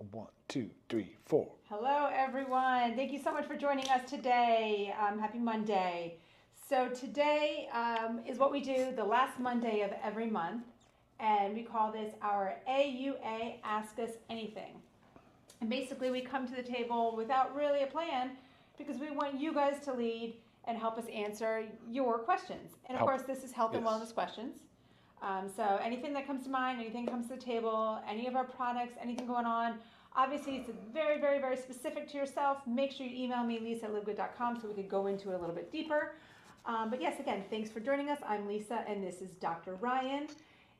1, 2, 3, 4. Hello, everyone. Thank you so much for joining us today. Happy Monday. So today is what we do the last Monday of every month, and we call this our AUA Ask Us Anything. And basically, we come to the table without really a plan because we want you guys to lead and help us answer your questions. And of course, this is health and wellness questions. So anything that comes to mind, anything comes to the table, any of our products, anything going on. Obviously, it's very, very, very specific to yourself. Make sure you email me, lisa@livegood.com, so we could go into it a little bit deeper. But yes, again, thanks for joining us. I'm Lisa, and this is Dr. Ryan.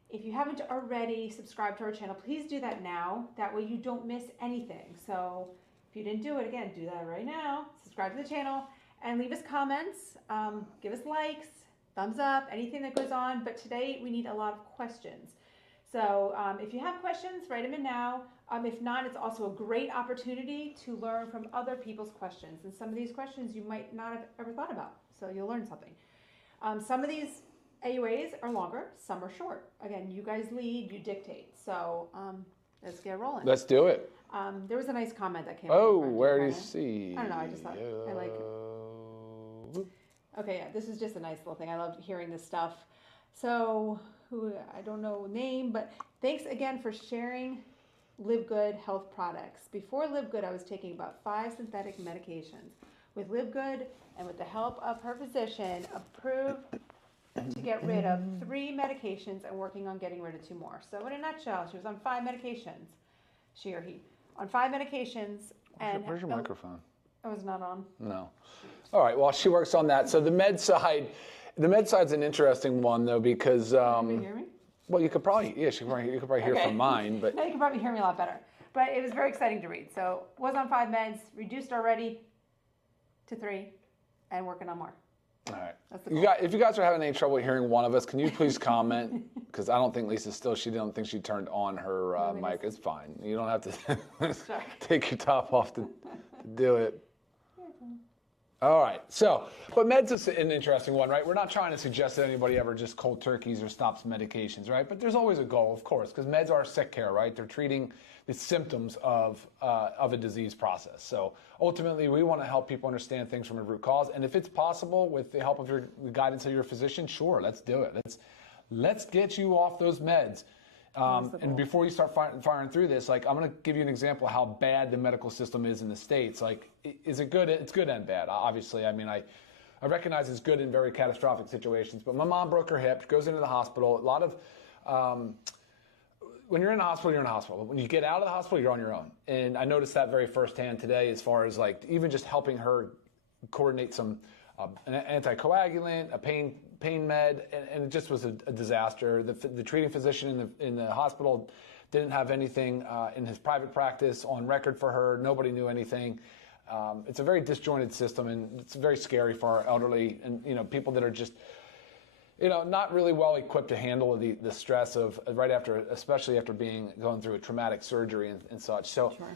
If you haven't already subscribed to our channel, please do that now. That way you don't miss anything. So if you didn't do it, again, do that right now. Subscribe to the channel and leave us comments. Give us likes, thumbs up, anything that goes on. But today we need a lot of questions. So if you have questions, write them in now. If not, it's also a great opportunity to learn from other people's questions. And some of these questions you might not have ever thought about. So you'll learn something. Some of these AUAs are longer, some are short. Again, you guys lead, you dictate. So let's get rolling. Let's do it. There was a nice comment that came Oh, up. where do you see? I don't know, I just thought, I like it. Okay, yeah, this is just a nice little thing. I love hearing this stuff. So, I don't know name, but thanks again for sharing LiveGood health products. Before LiveGood, I was taking about 5 synthetic medications. With LiveGood and with the help of her physician, approved to get rid of 3 medications and working on getting rid of 2 more. So in a nutshell, she was on 5 medications, she or he, on 5 medications. Where's your microphone? I was not on. No. All right, well, she works on that. So the med side's an interesting one, though, because... Can you hear me? Well, you could probably, you could probably hear from mine, but... No, you can probably hear me a lot better. But it was very exciting to read. So was on 5 meds, reduced already to 3, and working on more. All right. That's the goal. If you guys are having any trouble hearing one of us, can you please comment? Because I don't think Lisa's still, she didn't think she turned on her mic. It's fine. You don't have to take your top off to do it. All right, so, but meds is an interesting one, right? We're not trying to suggest that anybody ever just cold turkeys or stops medications, right? But there's always a goal, of course, because meds are sick care, right? They're treating the symptoms of a disease process. So ultimately, we want to help people understand things from a root cause. And if it's possible, with the help of the guidance of your physician, sure, let's do it. Let's get you off those meds. And before you start firing through this, like, I'm going to give you an example of how bad the medical system is in the States. Like, is it good? It's good and bad, obviously. I mean, I recognize it's good in very catastrophic situations, but my mom broke her hip, goes into the hospital. A lot of, when you're in the hospital, you're in the hospital. When you get out of the hospital, you're on your own. And I noticed that very firsthand today, as far as, like, even just helping her coordinate some an anticoagulant, a pain med, and it just was a disaster. The treating physician in the hospital didn't have anything in his private practice on record for her. Nobody knew anything. It's a very disjointed system, and it's very scary for our elderly and people that are just not really well equipped to handle the stress of right after, especially after going through a traumatic surgery and such. So. Sure.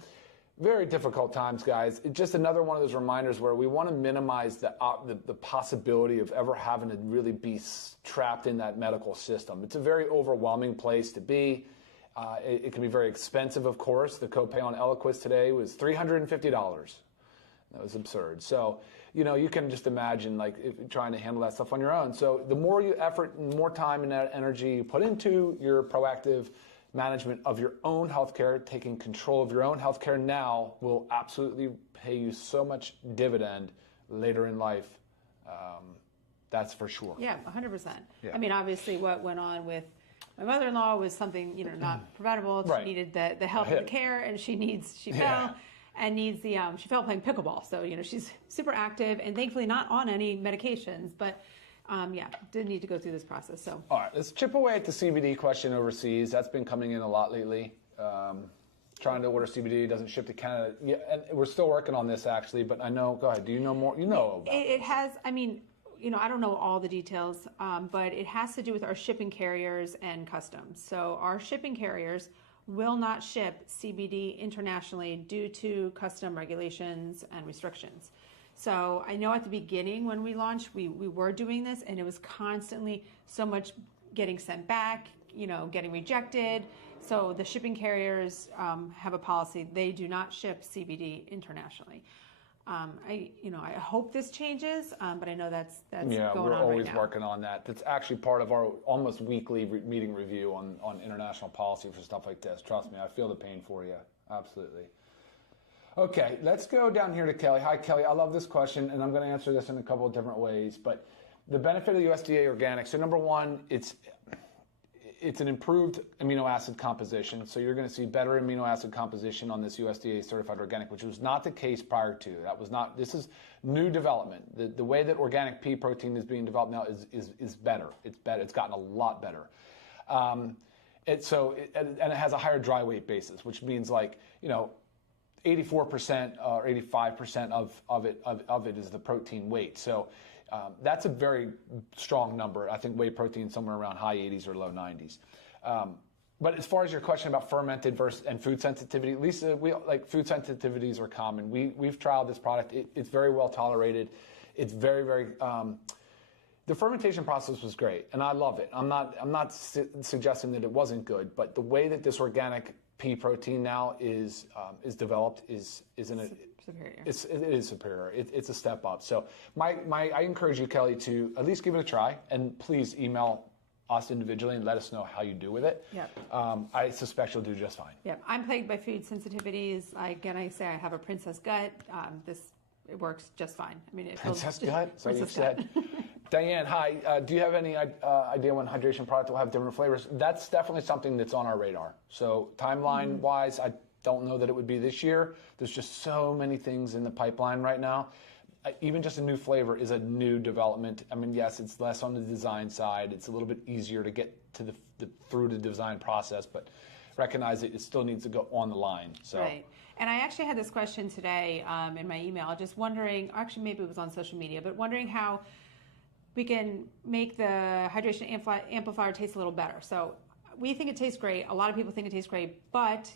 Very difficult times, guys. It's just another one of those reminders where we want to minimize the possibility of ever having to really be trapped in that medical system. It's a very overwhelming place to be. It can be very expensive, of course. The copay on Eliquis today was $350. That was absurd. So, you can just imagine, like, if trying to handle that stuff on your own. So the more effort and more time and energy you put into your proactive management of your own healthcare, taking control of your own healthcare now will absolutely pay you so much dividend later in life. That's for sure. Yeah, 100%. Yeah. I mean, obviously what went on with my mother-in-law was something, not preventable. Right. She needed the help and the care, and she fell and needs she fell playing pickleball. So, she's super active and thankfully not on any medications, but did need to go through this process. So, all right, let's chip away at the CBD question overseas. That's been coming in a lot lately. Trying to order CBD, doesn't ship to Canada. Yeah, and we're still working on this, actually. But I know. Go ahead. Do you know more? You know about it has. I mean, I don't know all the details, but it has to do with our shipping carriers and customs. So our shipping carriers will not ship CBD internationally due to custom regulations and restrictions. So I know at the beginning when we launched, we were doing this, and it was constantly so much getting sent back, getting rejected. So the shipping carriers have a policy. They do not ship CBD internationally. I hope this changes, but I know that's going on right now. We're always working on that. That's actually part of our almost weekly meeting review on international policy for stuff like this. Trust me, I feel the pain for you. Absolutely. Okay, let's go down here to Kelly. Hi, Kelly. I love this question, and I'm going to answer this in a couple of different ways. But the benefit of the USDA organic. So number one, it's an improved amino acid composition. So you're going to see better amino acid composition on this USDA certified organic, which was not the case prior to. This is new development. The way that organic pea protein is being developed now is better. It's better. It's gotten a lot better. And it has a higher dry weight basis, which means 84% or 85% of it is the protein weight. So that's a very strong number. I think whey protein somewhere around high 80s or low 90s. But as far as your question about fermented and food sensitivity, Lisa, food sensitivities are common. We've trialed this product. It's very well tolerated. It's very, very. The fermentation process was great, and I love it. I'm not suggesting that it wasn't good, but the way that this organic pea protein now is developed is superior. It is superior. It's a step up. So I encourage you, Kelly, to at least give it a try, and please email us individually and let us know how you do with it. Yep. I suspect you'll do just fine. Yep. I'm plagued by food sensitivities. I say I have a princess gut. It works just fine. I mean, Princess gut. So you princess said. Diane, hi. Do you have any idea when hydration product will have different flavors? That's definitely something that's on our radar. So timeline-wise, I don't know that it would be this year. There's just so many things in the pipeline right now. Even just a new flavor is a new development. I mean, yes, it's less on the design side. It's a little bit easier to get to through the design process, but recognize it still needs to go on the line. So. Right. And I actually had this question today in my email, just wondering, actually maybe it was on social media, but wondering how we can make the hydration amplifier taste a little better. So we think it tastes great. A lot of people think it tastes great, but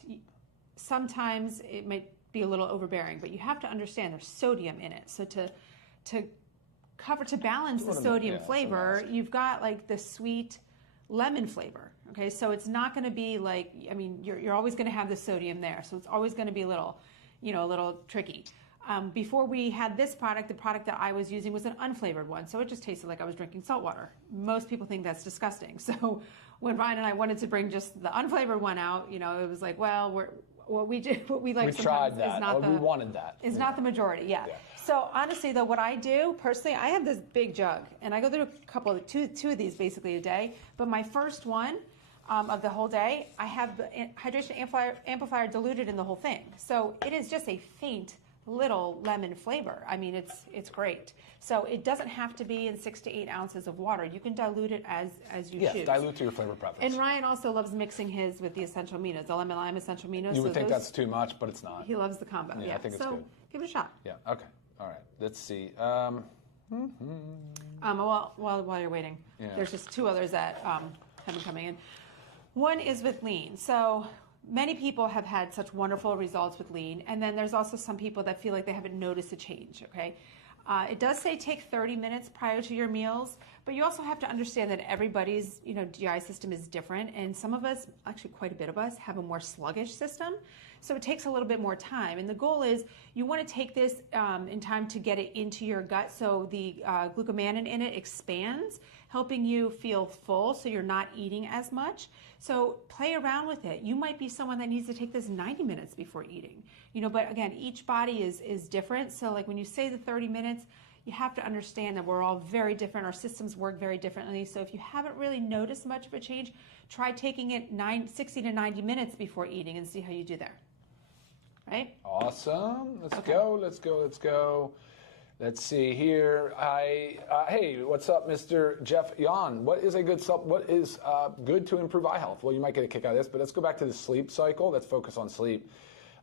sometimes it might be a little overbearing. But you have to understand there's sodium in it. So to balance the sodium flavor, you've got the sweet lemon flavor. Okay, so it's not going to be you're always going to have the sodium there. So it's always going to be a little tricky. Before we had this product, the product that I was using was an unflavored one, so it just tasted like I was drinking salt water. Most people think that's disgusting. So when Ryan and I wanted to bring just the unflavored one out, it was like, well, what we like we sometimes tried that. is not we wanted that. Is not the majority. Yeah. So honestly, though, what I do personally, I have this big jug, and I go through two of these basically a day. But my first one of the whole day, I have the hydration amplifier diluted in the whole thing. So it is just a faint little lemon flavor. I mean, it's great. So it doesn't have to be in 6 to 8 ounces of water. You can dilute it as you choose. Yeah, dilute to your flavor preference. And Ryan also loves mixing his with the essential aminos, the lemon lime essential aminos. You would think that's too much, but it's not. He loves the combo. Yeah, I think it's good. Give it a shot. Yeah. Okay. All right. Let's see. While you're waiting, there's just 2 others that have been coming in. One is with lean. So many people have had such wonderful results with lean, and then there's also some people that feel like they haven't noticed a change, okay? It does say take 30 minutes prior to your meals, but you also have to understand that everybody's GI system is different, and some of us, actually quite a bit of us, have a more sluggish system, so it takes a little bit more time. And the goal is you want to take this in time to get it into your gut so the glucomannan in it expands, helping you feel full so you're not eating as much. So play around with it. You might be someone that needs to take this 90 minutes before eating. But again, each body is different. So like when you say the 30 minutes, you have to understand that we're all very different. Our systems work very differently. So if you haven't really noticed much of a change, try taking it 60 to 90 minutes before eating and see how you do there. Right? Awesome. Let's go. Let's see here. Hey, what's up, Mr. Jeff Yan? What is good to improve eye health? Well, you might get a kick out of this, but let's go back to the sleep cycle. Let's focus on sleep.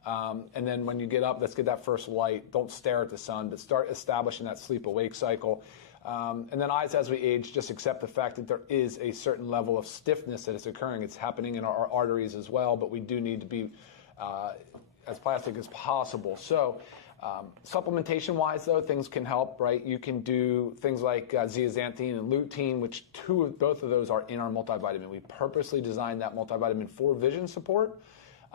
And then when you get up, let's get that first light. Don't stare at the sun, but start establishing that sleep-awake cycle. And then eyes as we age, just accept the fact that there is a certain level of stiffness that is occurring. It's happening in our arteries as well, but we do need to be as plastic as possible. So Supplementation-wise, though, things can help, right? You can do things like zeaxanthin and lutein, which both of those are in our multivitamin. We purposely designed that multivitamin for vision support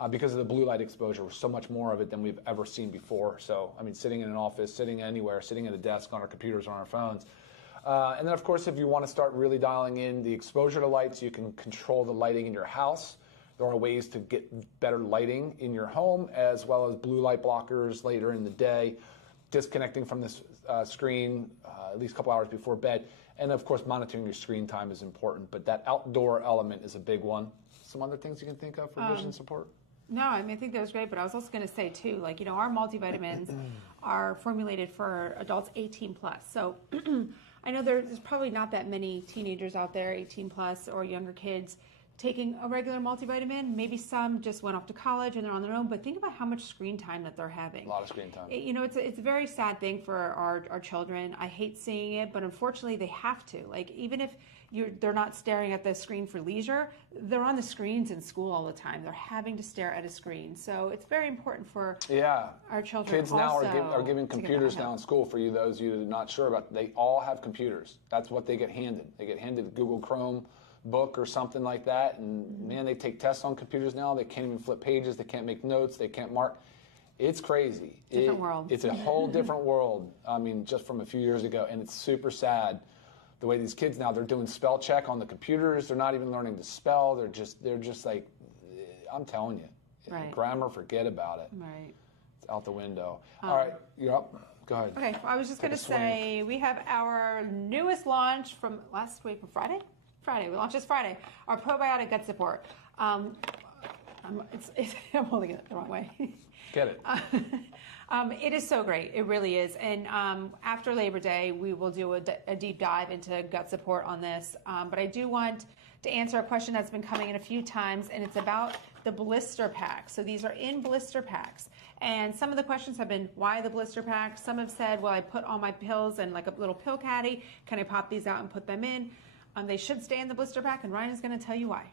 because of the blue light exposure. So much more of it than we've ever seen before. So, I mean, sitting in an office, sitting anywhere, sitting at a desk, on our computers, on our phones. And then, of course, if you want to start really dialing in the exposure to lights, you can control the lighting in your house. There are ways to get better lighting in your home, as well as blue light blockers later in the day, disconnecting from this screen at least a couple hours before bed. And, of course, monitoring your screen time is important. But that outdoor element is a big one. Some other things you can think of for vision support? No, I mean, I think that was great, but I was also going to say, too, like, you know, our multivitamins are formulated for adults 18 plus. So I know there's probably not that many teenagers out there, 18 plus or younger kids, taking a regular multivitamin. Maybe some just went off to college and they're on their own, but think about how much screen time that they're having. A lot of screen time. You know, it's a very sad thing for our children. I hate seeing it, but unfortunately they have to. Like, even if they're not staring at the screen for leisure, they're on the screens in school all the time. They're having to stare at a screen. So it's very important for our children. Kids now are given computers now in school. For those of you that are not sure about, they all have computers. That's what they get handed. They get handed a Google Chrome book or something like that, and man, they take tests on computers now. They can't even flip pages. They can't make notes. They can't mark. It's crazy. Different world. It's a whole different world. I mean, just from a few years ago, and it's super sad the way these kids now, they're doing spell check on the computers. They're not even learning to spell. They're just like, I'm telling you, right. Grammar, forget about it. Right. It's out the window. All right, you're up. Go ahead. Okay, well, I was just going to say we have our newest launch from last week, Friday. We launched this Friday. Our probiotic gut support. I'm holding it the wrong way. Get it. It is so great. It really is. And after Labor Day, we will do a deep dive into gut support on this. But I do want to answer a question that's been coming in a few times, and it's about the blister packs. So these are in blister packs. And some of the questions have been, why the blister packs? Some have said, well, I put all my pills in like a little pill caddy. Can I pop these out and put them in? They should stay in the blister pack, and Ryan is going to tell you why.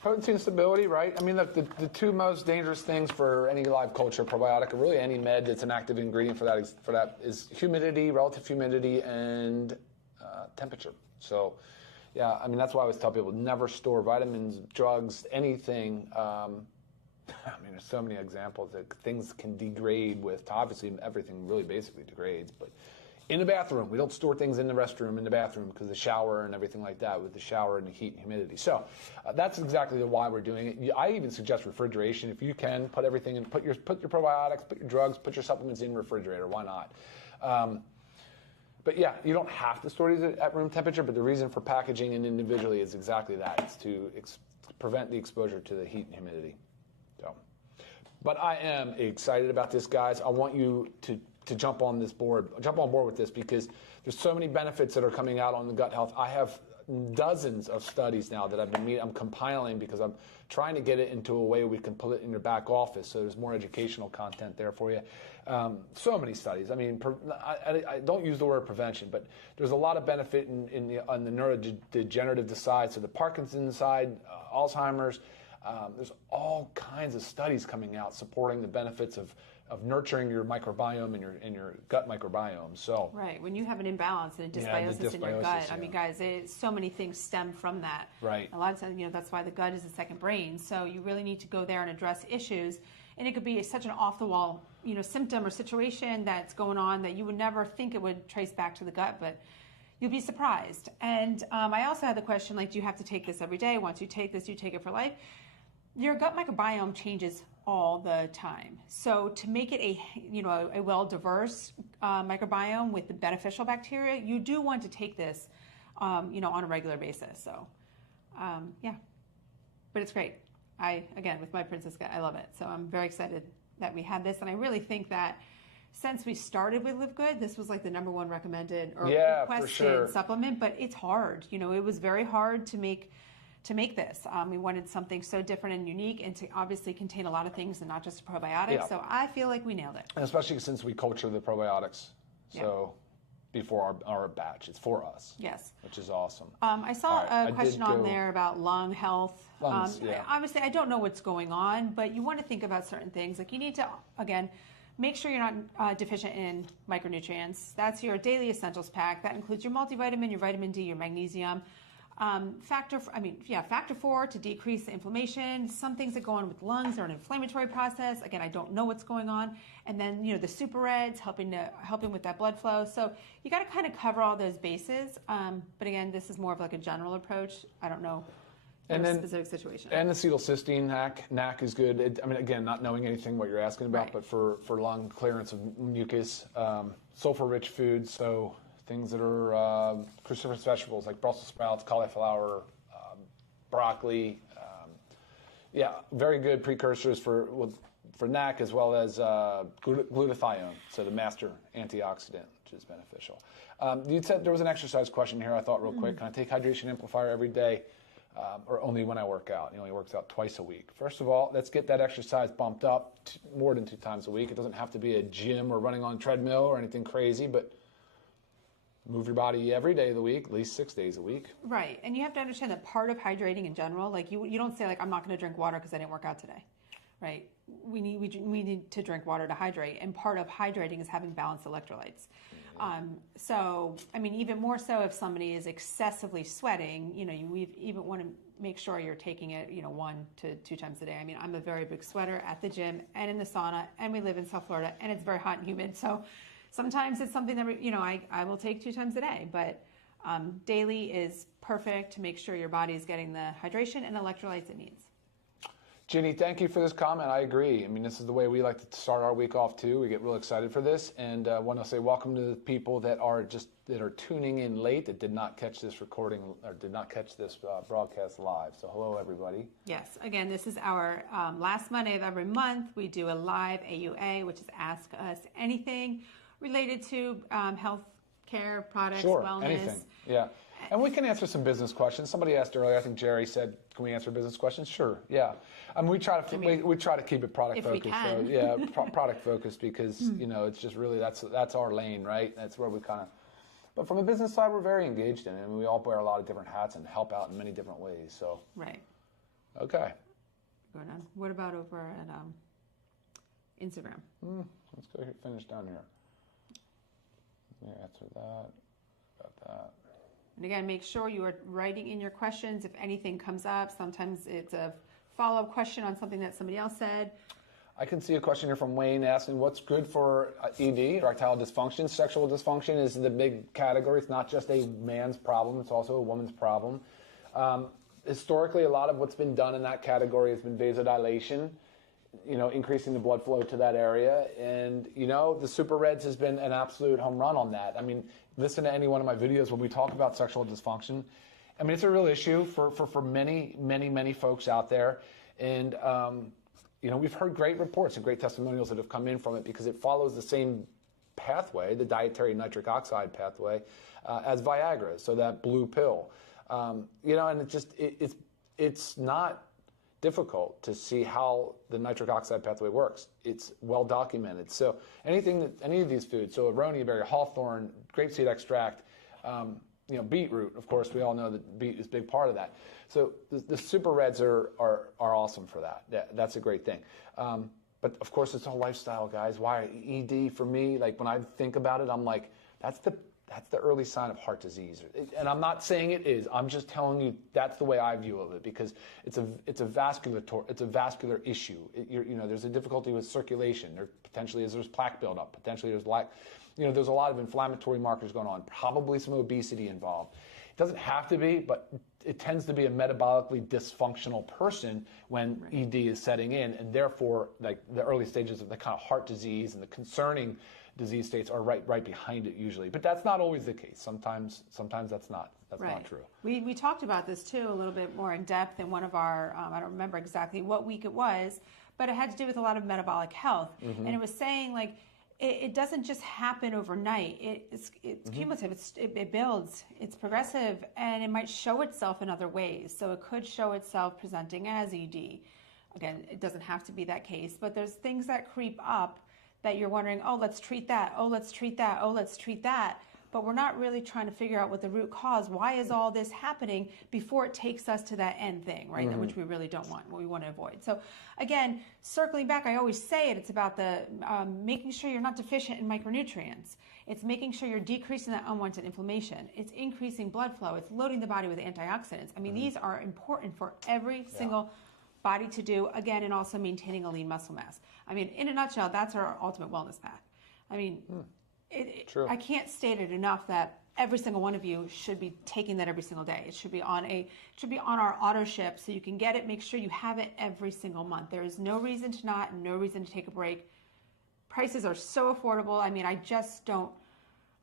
Potency and stability, right? I mean, look, the two most dangerous things for any live culture probiotic, or really any med that's an active ingredient for that is humidity, relative humidity, and temperature. So, yeah, I mean, that's why I always tell people, never store vitamins, drugs, anything. I mean, there's so many examples that things can degrade with, obviously, everything really basically degrades, but in the bathroom, we don't store things in the restroom, in the bathroom, because of the shower and everything like that, with the shower and the heat and humidity. So that's exactly why we're doing it. I even suggest refrigeration. If you can, put everything in, put your probiotics, put your drugs, put your supplements in the refrigerator. Why not? But yeah, you don't have to store these at room temperature, but the reason for packaging and individually is exactly that. It's to prevent the exposure to the heat and humidity. So, but I am excited about this, guys. I want you to jump on board with this, because there's so many benefits that are coming out on the gut health. I have dozens of studies now that I'm compiling, because I'm trying to get it into a way we can put it in your back office, so there's more educational content there for you. So many studies. I mean, I don't use the word prevention, but there's a lot of benefit on the neurodegenerative side, so the Parkinson's side, Alzheimer's. There's all kinds of studies coming out supporting the benefits of nurturing your microbiome and your gut microbiome. So right, when you have an imbalance and a dysbiosis in your gut, I mean, guys, so many things stem from that. Right. A lot of times, that's why the gut is the second brain. So you really need to go there and address issues. And it could be such an off-the-wall, symptom or situation that's going on that you would never think it would trace back to the gut, but you'll be surprised. And I also had the question, like, do you have to take this every day? Once you take this, you take it for life. Your gut microbiome changes all the time. So to make it a well-diverse microbiome with the beneficial bacteria, you do want to take this, on a regular basis. So, yeah, but it's great. Again, with my Princess Gut, I love it. So I'm very excited that we had this, and I really think that since we started with LiveGood, this was like the #1 recommended or requested supplement. But it's hard. It was very hard to make this. We wanted something so different and unique, and to obviously contain a lot of things and not just a probiotic. Yeah. So I feel like we nailed it. And especially since we culture the probiotics. So before our batch, it's for us. Yes. Which is awesome. I saw a question on there about lung health. Lungs, obviously, I don't know what's going on, but you want to think about certain things. Like, you need to, again, make sure you're not deficient in micronutrients. That's your daily essentials pack. That includes your multivitamin, your vitamin D, your magnesium. Factor 4 to decrease the inflammation. Some things that go on with lungs are an inflammatory process. Again, I don't know what's going on. And then, the super reds helping with that blood flow. So you got to kind of cover all those bases. But again, this is more of like a general approach. I don't know. And then specific situation. And acetylcysteine NAC is good. Again, not knowing anything what you're asking about, but for lung clearance of mucus, sulfur-rich foods, so things that are cruciferous vegetables like Brussels sprouts, cauliflower, broccoli. Very good precursors for NAC as well as glutathione, so the master antioxidant, which is beneficial. You said there was an exercise question here. I thought real quick. Can I take hydration amplifier every day? Or only when I work out? He only works out twice a week. First of all, let's get that exercise bumped up to more than 2 times a week. It doesn't have to be a gym or running on a treadmill or anything crazy, but move your body every day of the week, at least 6 days a week. Right, and you have to understand that part of hydrating in general, like you don't say like, I'm not going to drink water because I didn't work out today, right? We need to drink water to hydrate, and part of hydrating is having balanced electrolytes. Even more so if somebody is excessively sweating, you even want to make sure you're taking it, 1 to 2 times a day. I'm a very big sweater at the gym and in the sauna, and we live in South Florida, and it's very hot and humid. So sometimes it's something that, I will take 2 times a day, but daily is perfect to make sure your body is getting the hydration and electrolytes it needs. Ginny, thank you for this comment. I agree. This is the way we like to start our week off too. We get real excited for this, and want to say welcome to the people that are tuning in late, that did not catch this recording or did not catch this broadcast live. So hello, everybody. Yes. Again, this is our last Monday of every month. We do a live AUA, which is Ask Us Anything related to health care, products, wellness. Anything. Yeah. And we can answer some business questions. Somebody asked earlier, I think Jerry said, can we answer business questions? Sure, yeah. We try to keep it product focused. So, yeah, product focused, because, it's just really, that's our lane, right? That's where we kind of, but from a business side, we're very engaged in it. We all wear a lot of different hats and help out in many different ways, so. Right. Okay. Going on. What about over at Instagram? Let's go here, finish down here. Answer that, about that. And again, make sure you are writing in your questions if anything comes up. Sometimes it's a follow-up question on something that somebody else said. I can see a question here from Wayne asking, what's good for ED, erectile dysfunction? Sexual dysfunction is the big category. It's not just a man's problem. It's also a woman's problem. Historically, a lot of what's been done in that category has been vasodilation, increasing the blood flow to that area. And, the Super Reds has been an absolute home run on that. Listen to any one of my videos when we talk about sexual dysfunction. It's a real issue for many, many, many folks out there. And, we've heard great reports and great testimonials that have come in from it, because it follows the same pathway, the dietary nitric oxide pathway, as Viagra, so that blue pill. And it's not difficult to see how the nitric oxide pathway works. It's well documented. So any of these foods, so aronia berry, hawthorn, grapeseed extract, beetroot, of course, we all know that beet is a big part of that. So the Super Reds are awesome for that. Yeah, that's a great thing. But of course, it's all lifestyle, guys. Why ED for me? Like when I think about it, I'm like, that's the early sign of heart disease. And I'm not saying it is. I'm just telling you that's the way I view it, because it's a vascular issue. There's a difficulty with circulation. There potentially is. There's plaque buildup. Potentially there's there's a lot of inflammatory markers going on. Probably some obesity involved. It doesn't have to be, but it tends to be a metabolically dysfunctional person when ED is setting in, and therefore, like the early stages of the kind of heart disease and the concerning disease states are right behind it usually. But that's not always the case. Sometimes that's not true. We talked about this too a little bit more in depth in one of our, I don't remember exactly what week it was, but it had to do with a lot of metabolic health. And it was saying like, it doesn't just happen overnight. It's cumulative. It builds. It's progressive, and it might show itself in other ways. So it could show itself presenting as ED. Again, it doesn't have to be that case, but there's things that creep up that you're wondering, oh, let's treat that. Oh, let's treat that. Oh, let's treat that. but we're not really trying to figure out what the root cause, why is all this happening before it takes us to that end thing, right? Which we really don't want, what we want to avoid. So again, circling back, I always say it, it's about the making sure you're not deficient in micronutrients. It's making sure you're decreasing that unwanted inflammation. It's increasing blood flow. It's loading the body with antioxidants. I mean, these are important for every single body to do, again, and also maintaining a lean muscle mass. I mean, in a nutshell, that's our ultimate wellness path. I mean, I can't state it enough that every single one of you should be taking that every single day. It should be on our auto ship, so you can get it. Make sure you have it every single month. There is no reason to not, and no reason to take a break. Prices are so affordable. I mean, I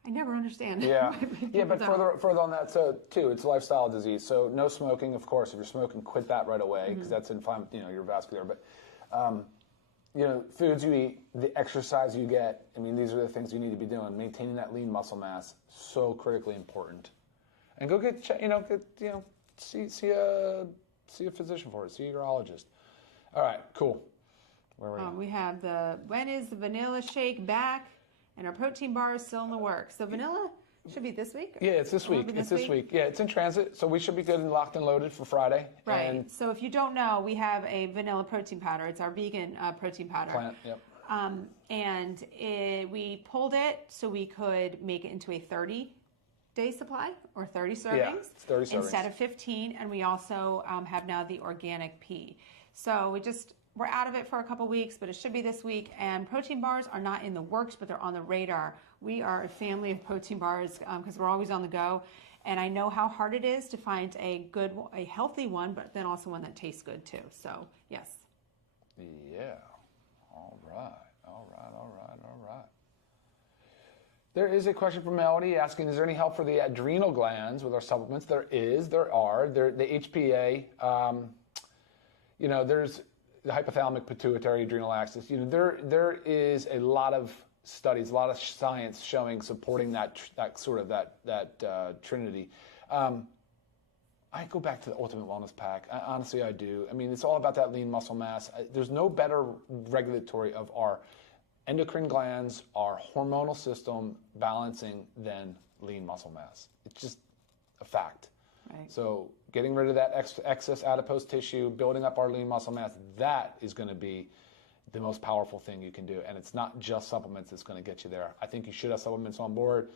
never understand. Yeah, yeah. But further on that, so too, it's a lifestyle disease. So no smoking, of course. If you're smoking, quit that right away because that's your vascular. But foods you eat, the exercise you get. I mean, these are the things you need to be doing. Maintaining that lean muscle mass, so critically important. And go see a physician for it. See a urologist. All right, cool. Where were we? We have when is the vanilla shake back? And our protein bar is still in the works. So vanilla should be this week? Yeah, it's this week. It's this week. Yeah, it's in transit, so we should be good and locked and loaded for Friday. Right. And so if you don't know, we have a vanilla protein powder. It's our vegan protein powder. Plant, yep. We pulled it so we could make it into a 30-day supply or 30 servings. Yeah, it's 30 servings. Instead of 15. And we also have now the organic pea. So we're out of it for a couple weeks, but it should be this week. And protein bars are not in the works, but they're on the radar. We are a family of protein bars because we're always on the go. And I know how hard it is to find a healthy one, but then also one that tastes good too. So, yes. Yeah. All right. There is a question from Melody asking, is there any help for the adrenal glands with our supplements? There are. The HPA, there's the hypothalamic pituitary adrenal axis. There is a lot of studies, a lot of science supporting that trinity. I go back to the Ultimate Wellness Pack. Honestly, I do. I mean, it's all about that lean muscle mass. There's no better regulatory of our endocrine glands, our hormonal system balancing than lean muscle mass. It's just a fact. Right. So getting rid of that excess adipose tissue, building up our lean muscle mass, that is going to be the most powerful thing you can do. And it's not just supplements that's going to get you there. I think you should have supplements on board,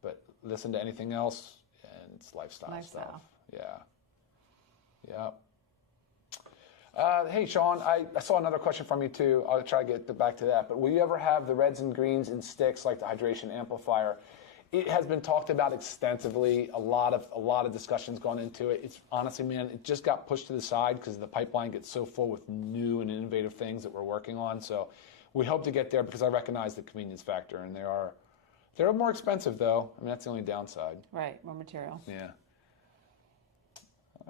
but listen to anything else, and it's lifestyle stuff. Yeah. Hey, Sean, I saw another question from you, too. I'll try to get back to that. But will you ever have the reds and greens in sticks like the hydration amplifier? It has been talked about extensively. A lot of discussions gone into it. It's honestly, man, it just got pushed to the side because the pipeline gets so full with new and innovative things that we're working on. So we hope to get there because I recognize the convenience factor, and they're more expensive though. I mean, that's the only downside. Right, more material. Yeah.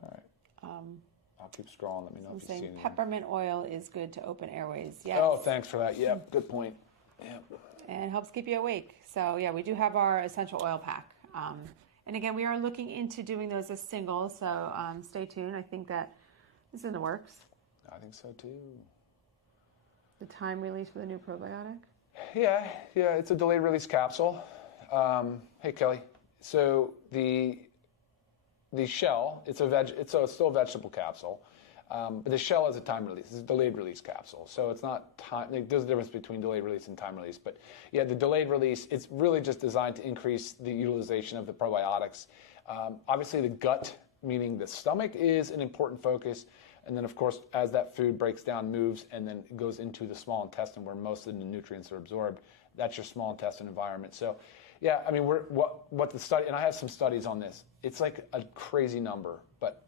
All right. I'll keep scrolling. Let me know if you see anything. Peppermint oil is good to open airways. Yes. Oh, thanks for that. Yeah, good point. Yeah. And helps keep you awake. So yeah, we do have our essential oil pack. And again, we are looking into doing those as singles. So stay tuned. I think that is in the works. I think so too. The time release for the new probiotic? Yeah. It's a delayed release capsule. Hey, Kelly. So the shell, it's still a vegetable capsule, but the shell is a time release. It's a delayed release capsule. So it's not time. There's a difference between delayed release and time release. But yeah, the delayed release, it's really just designed to increase the utilization of the probiotics. Obviously, the gut, meaning the stomach, is an important focus. And then, of course, as that food breaks down, moves, and then goes into the small intestine where most of the nutrients are absorbed, that's your small intestine environment. So, yeah, I mean, what the study, and I have some studies on this. It's like a crazy number, but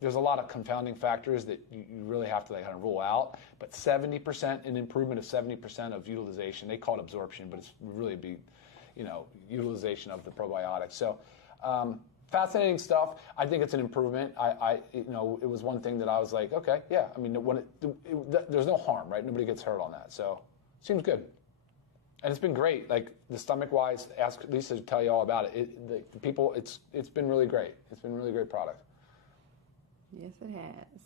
there's a lot of confounding factors that you really have to kind of rule out. But 70%, an improvement of 70% of utilization. They call it absorption, but it's really utilization of the probiotics. So, fascinating stuff. I think it's an improvement. It was one thing that I was like, okay, yeah. I mean, there's no harm, right? Nobody gets hurt on that, so seems good. And it's been great. Like the stomach-wise, ask Lisa to tell you all about it. The people, it's been really great. It's been a really great product. Yes, it has.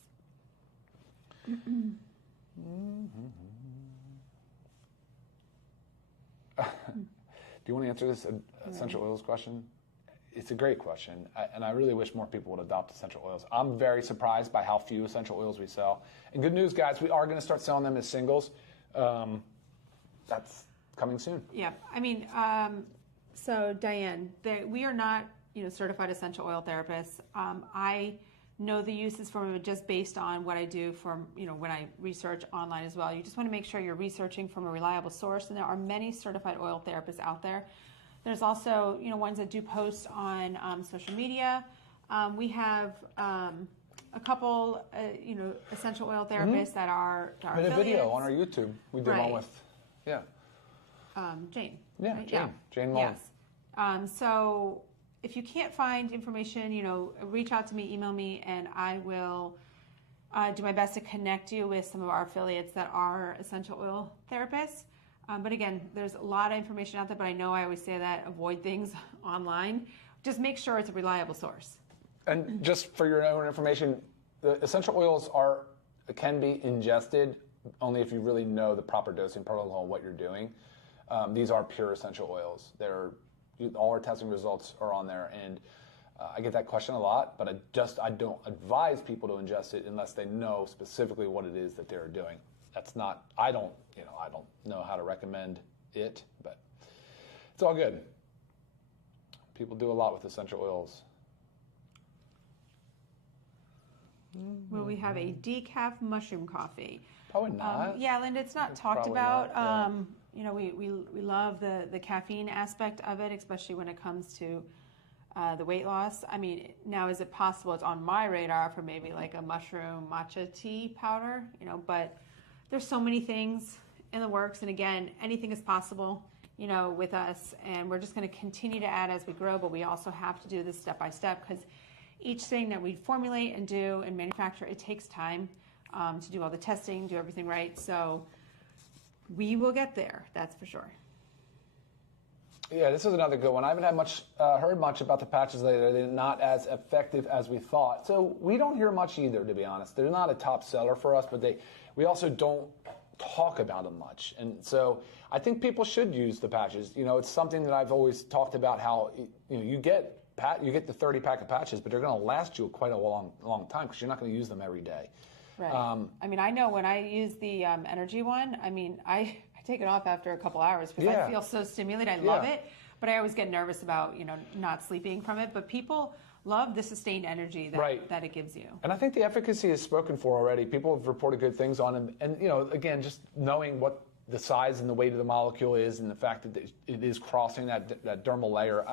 you want to answer this essential oils question? It's a great question, and I really wish more people would adopt essential oils. I'm very surprised by how few essential oils we sell. And good news, guys, we are going to start selling them as singles. That's coming soon. Yeah, I mean, so Diane, we are not, certified essential oil therapists. I know the uses from it just based on what I do from, when I research online as well. You just want to make sure you're researching from a reliable source, and there are many certified oil therapists out there. There's also, ones that do post on social media. We have a couple, essential oil therapists that are We did a video on our YouTube. We did one with, Jane. Yeah, right? Jane. Jane Mullen. Yes. So if you can't find information, reach out to me, email me, and I will do my best to connect you with some of our affiliates that are essential oil therapists. But again, there's a lot of information out there, but I know I always say that, avoid things online. Just make sure it's a reliable source. And just for your own information, the essential oils can be ingested only if you really know the proper dosing protocol and what you're doing. These are pure essential oils. All our testing results are on there, and I get that question a lot, but I don't advise people to ingest it unless they know specifically what it is that they're doing. I don't know how to recommend it, but it's all good. People do a lot with essential oils. Will we have a decaf mushroom coffee? Probably not. Yeah, Linda, it's not talked Probably about. not, yeah. We love the caffeine aspect of it, especially when it comes to the weight loss. I mean, now is it possible? It's on my radar for maybe like a mushroom matcha tea powder, but there's so many things in the works. And again, anything is possible, with us. And we're just going to continue to add as we grow, but we also have to do this step by step, because each thing that we formulate and do and manufacture, it takes time to do all the testing, do everything right. So we will get there, that's for sure. Yeah, this is another good one. I haven't heard much about the patches lately. They're not as effective as we thought. So we don't hear much either, to be honest. They're not a top seller for us, but we also don't talk about them much. And so I think people should use the patches. It's something that I've always talked about, how you get the 30 pack of patches, but they're going to last you quite a long time, because you're not going to use them every day. Right. I know when I use the energy one, I take it off after a couple hours because I feel so stimulated. I love it, but I always get nervous about not sleeping from it. But people love the sustained energy that it gives you. And I think the efficacy is spoken for already. People have reported good things on them. And again, just knowing what the size and the weight of the molecule is, and the fact that it is crossing that dermal layer,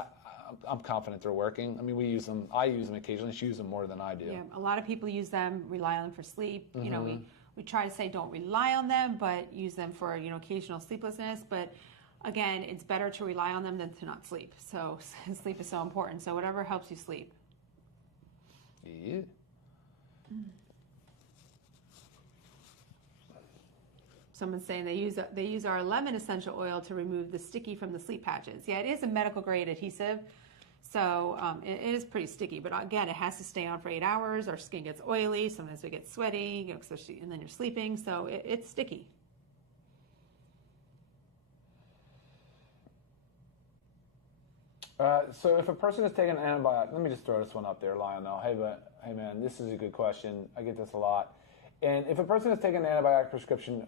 I'm confident they're working. I mean, we use them. I use them occasionally. She uses them more than I do. Yeah, a lot of people use them, rely on them for sleep. Mm-hmm. We try to say don't rely on them, but use them for occasional sleeplessness. But again, it's better to rely on them than to not sleep. So sleep is so important. So whatever helps you sleep. Yeah. Someone's saying they use our lemon essential oil to remove the sticky from the sleep patches. Yeah, it is a medical grade adhesive, so it is pretty sticky. But again, it has to stay on for 8 hours. Our skin gets oily. Sometimes we get sweaty, especially, and then you're sleeping, so it's sticky. So if a person is taking an antibiotic, let me just throw this one up there, Lionel. Hey man, this is a good question. I get this a lot. And if a person is taking an antibiotic prescription,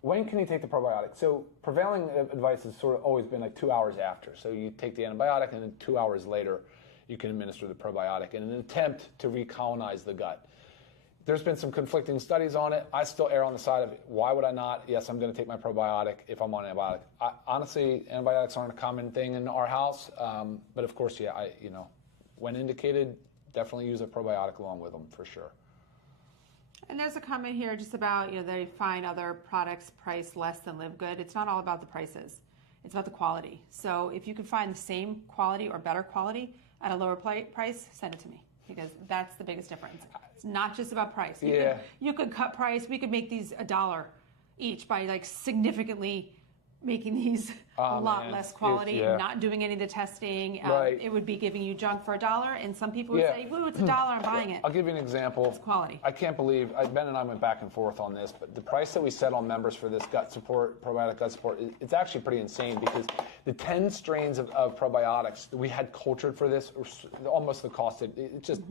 when can you take the probiotic? So prevailing advice has sort of always been like 2 hours after. So you take the antibiotic, and then 2 hours later, you can administer the probiotic in an attempt to recolonize the gut. There's been some conflicting studies on it. I still err on the side of, why would I not? Yes, I'm going to take my probiotic if I'm on antibiotic. Honestly, antibiotics aren't a common thing in our house. But of course, when indicated, definitely use a probiotic along with them for sure. And there's a comment here just about, they find other products priced less than LiveGood. It's not all about the prices. It's about the quality. So if you can find the same quality or better quality at a lower price, send it to me, because that's the biggest difference. It's not just about price. You could cut price. We could make these $1 each by significantly making these a lot less quality and not doing any of the testing. Right. It would be giving you junk for $1, and some people would say, "Woo, it's $1, I'm buying it." I'll give you an example. It's quality. I can't believe, Ben and I went back and forth on this, but the price that we set on members for this gut support, probiotic gut support, it's actually pretty insane because the 10 strains of probiotics that we had cultured for this, were almost the cost. It just,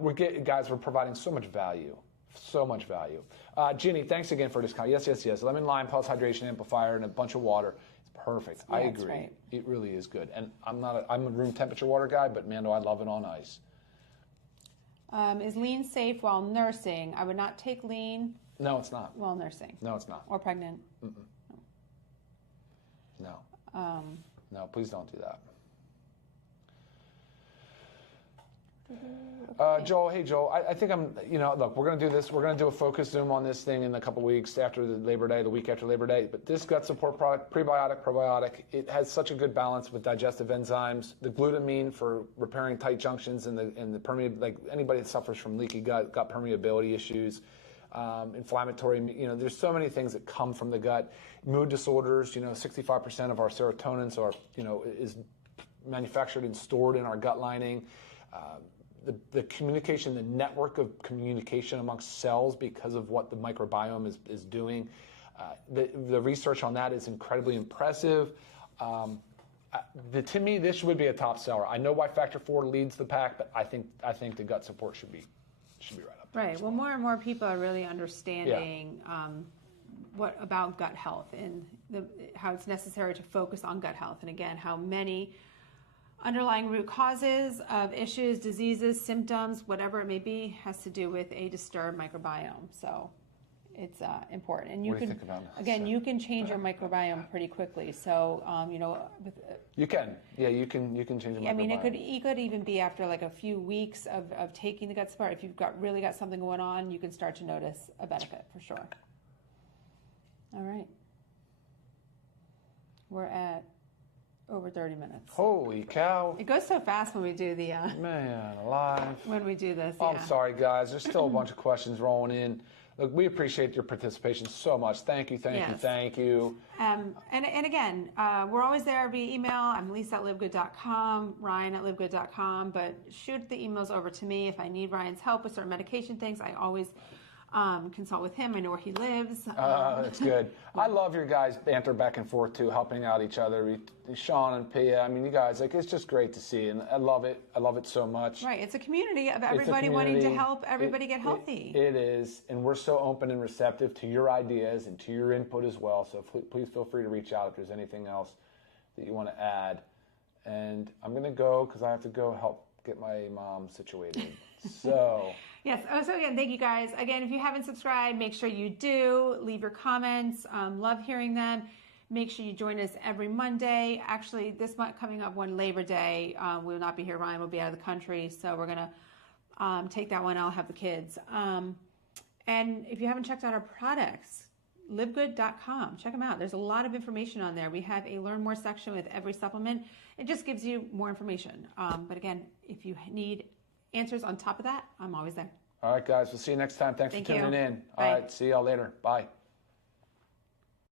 we're providing so much value. So much value. Ginny, thanks again for this discount. Yes. Lemon lime plus hydration amplifier and a bunch of water. It's perfect. Yeah, I agree. right. It really is good. And I'm a room temperature water guy, but man, do I love it on ice. Is lean safe while nursing? I would not take lean. No, it's not. While nursing. No, it's not. Or pregnant. No. No, please don't do that. Joel, hey Joel, I think look, we're going to do this. We're going to do a focus Zoom on this thing in a couple weeks after the Labor Day, the week after Labor Day. But this gut support product, prebiotic, probiotic, it has such a good balance with digestive enzymes, the glutamine for repairing tight junctions and the permeability, like anybody that suffers from leaky gut permeability issues, inflammatory, there's so many things that come from the gut. Mood disorders, 65% of our serotonin is manufactured and stored in our gut lining. The communication, the network of communication amongst cells because of what the microbiome is doing. The research on that is incredibly impressive. To me, this would be a top seller. I know why Factor 4 leads the pack, but I think the gut support should be right up there. Right. Well, more and more people are really understanding what about gut health and how it's necessary to focus on gut health. And again, how many underlying root causes of issues, diseases, symptoms, whatever it may be, has to do with a disturbed microbiome. So it's important. And you can change your microbiome pretty quickly. So you can change your microbiome. I mean, it could even be after like a few weeks of taking the gut support. If you've really got something going on, you can start to notice a benefit for sure. All right, we're at over 30 minutes. Holy cow. It goes so fast when we do the... Man alive. When we do this, I'm sorry, guys. There's still a bunch of questions rolling in. Look, we appreciate your participation so much. Thank you. And again, we're always there via email. I'm Lisa at LiveGood.com, Ryan at LiveGood.com, but shoot the emails over to me if I need Ryan's help with certain medication things. I always... consult with him. I know where he lives. That's good. I love your guys' banter back and forth too, helping out each other. Sean and Pia. I mean, you guys, it's just great to see, and I love it. I love it so much. Right. It's a community of everybody wanting to help everybody get healthy. It is, and we're so open and receptive to your ideas and to your input as well. So please feel free to reach out if there's anything else that you want to add. And I'm going to go because I have to go help get my mom situated. So... Yes. Oh, so again, thank you guys. Again, if you haven't subscribed, make sure you do. Leave your comments. Love hearing them. Make sure you join us every Monday. Actually, this month coming up one Labor Day, we will not be here. Ryan will be out of the country, so we're going to take that one. I'll have the kids. And if you haven't checked out our products, LiveGood.com. Check them out. There's a lot of information on there. We have a Learn More section with every supplement. It just gives you more information. But again, if you need answers on top of that, I'm always there. All right, guys. We'll see you next time. Thanks for tuning in. All right. See y'all later. Bye.